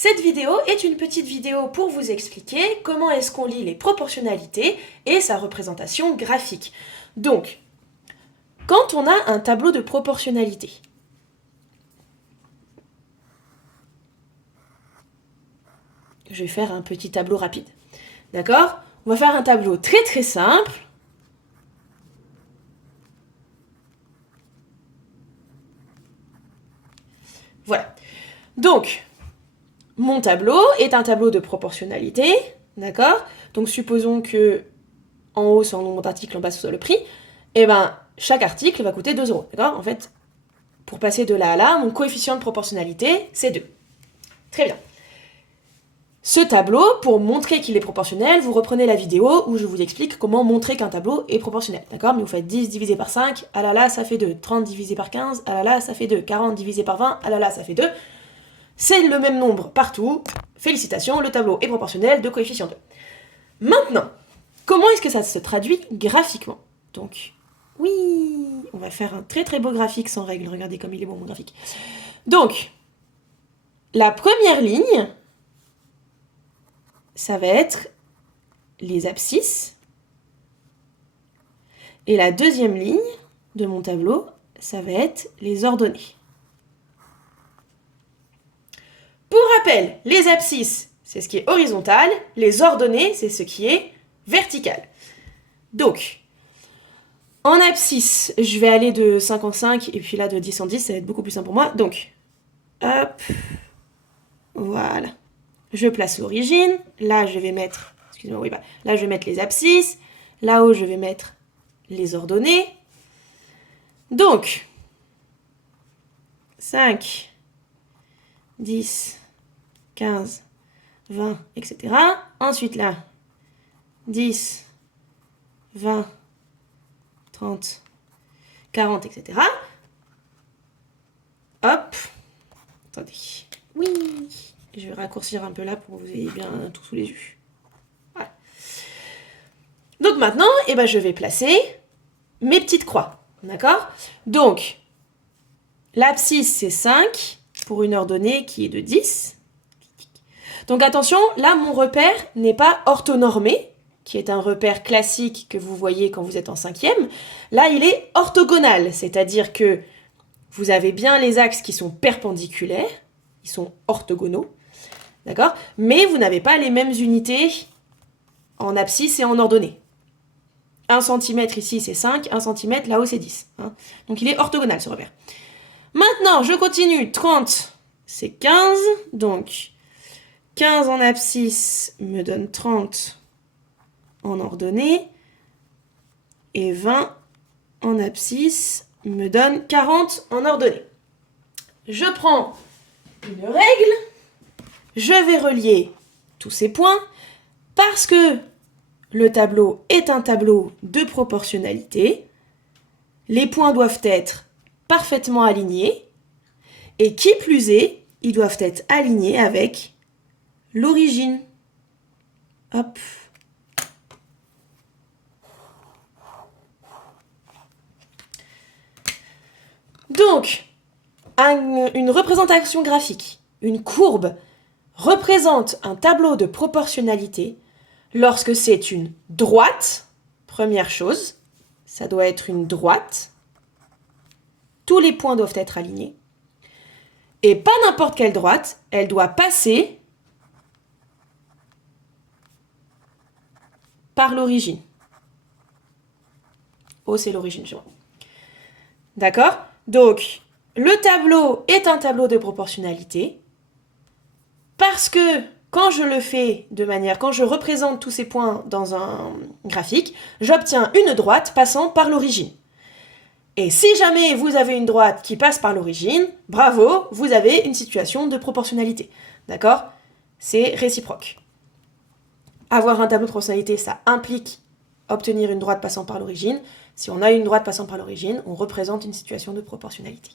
Cette vidéo est une petite vidéo pour vous expliquer comment est-ce qu'on lit les proportionnalités et sa représentation graphique. Donc, quand on a un tableau de proportionnalité, je vais faire un petit tableau rapide, d'accord? On va faire un tableau très très simple. Voilà. Donc, mon tableau est un tableau de proportionnalité, d'accord? Donc, supposons que en haut, c'est en nombre d'articles, en bas, ce soit le prix. Et ben, chaque article va coûter 2 €, d'accord? En fait, pour passer de là à là, mon coefficient de proportionnalité, c'est 2. Très bien. Ce tableau, pour montrer qu'il est proportionnel, vous reprenez la vidéo où je vous explique comment montrer qu'un tableau est proportionnel, d'accord? Mais vous faites 10 divisé par 5, ah là là, ça fait 2. 30 divisé par 15, ah là là, ça fait 2. 40 divisé par 20, ah là là, ça fait 2. C'est le même nombre partout. Félicitations, le tableau est proportionnel de coefficient 2. Maintenant, comment est-ce que ça se traduit graphiquement? Donc, oui, on va faire un très très beau graphique sans règle. Regardez comme il est beau mon graphique. Donc, la première ligne, ça va être les abscisses. Et la deuxième ligne de mon tableau, ça va être les ordonnées. Pour rappel, les abscisses, c'est ce qui est horizontal. Les ordonnées, c'est ce qui est vertical. Donc, en abscisse, je vais aller de 5 en 5 et puis là de 10 en 10, ça va être beaucoup plus simple pour moi. Donc, hop, voilà. Je place l'origine. Là, je vais mettre, excusez-moi, oui, là, je vais mettre les abscisses. Là-haut, je vais mettre les ordonnées. Donc, 5, 10, 15, 20, etc. Ensuite, là, 10, 20, 30, 40, etc. Hop. Attendez. Oui. Je vais raccourcir un peu là pour que vous ayez bien tout sous les yeux. Voilà. Donc maintenant, je vais placer mes petites croix. D'accord? Donc, l'abscisse, c'est 5 pour une ordonnée qui est de 10. Donc attention, là, mon repère n'est pas orthonormé, qui est un repère classique que vous voyez quand vous êtes en 5e. Là, il est orthogonal, c'est-à-dire que vous avez bien les axes qui sont perpendiculaires, ils sont orthogonaux, d'accord? Mais vous n'avez pas les mêmes unités en abscisse et en ordonnée. 1 cm ici, c'est 5, 1 cm là-haut, c'est 10. Hein. Donc il est orthogonal, ce repère. Maintenant, je continue. 30, c'est 15. Donc, 15 en abscisse me donne 30 en ordonnée. Et 20 en abscisse me donne 40 en ordonnée. Je prends une règle. Je vais relier tous ces points parce que le tableau est un tableau de proportionnalité. Les points doivent être parfaitement alignés. Et qui plus est, ils doivent être alignés avec l'origine. Hop. Donc, une représentation graphique, une courbe, représente un tableau de proportionnalité lorsque c'est une droite. Première chose, ça doit être une droite. Tous les points doivent être alignés. Et pas n'importe quelle droite, elle doit passer par l'origine. O, c'est l'origine chez moi. D'accord? Donc, le tableau est un tableau de proportionnalité parce que quand je le fais quand je représente tous ces points dans un graphique, j'obtiens une droite passant par l'origine. Et si jamais vous avez une droite qui passe par l'origine, bravo, vous avez une situation de proportionnalité. D'accord? C'est réciproque. Avoir un tableau de proportionnalité, ça implique obtenir une droite passant par l'origine. Si on a une droite passant par l'origine, on représente une situation de proportionnalité.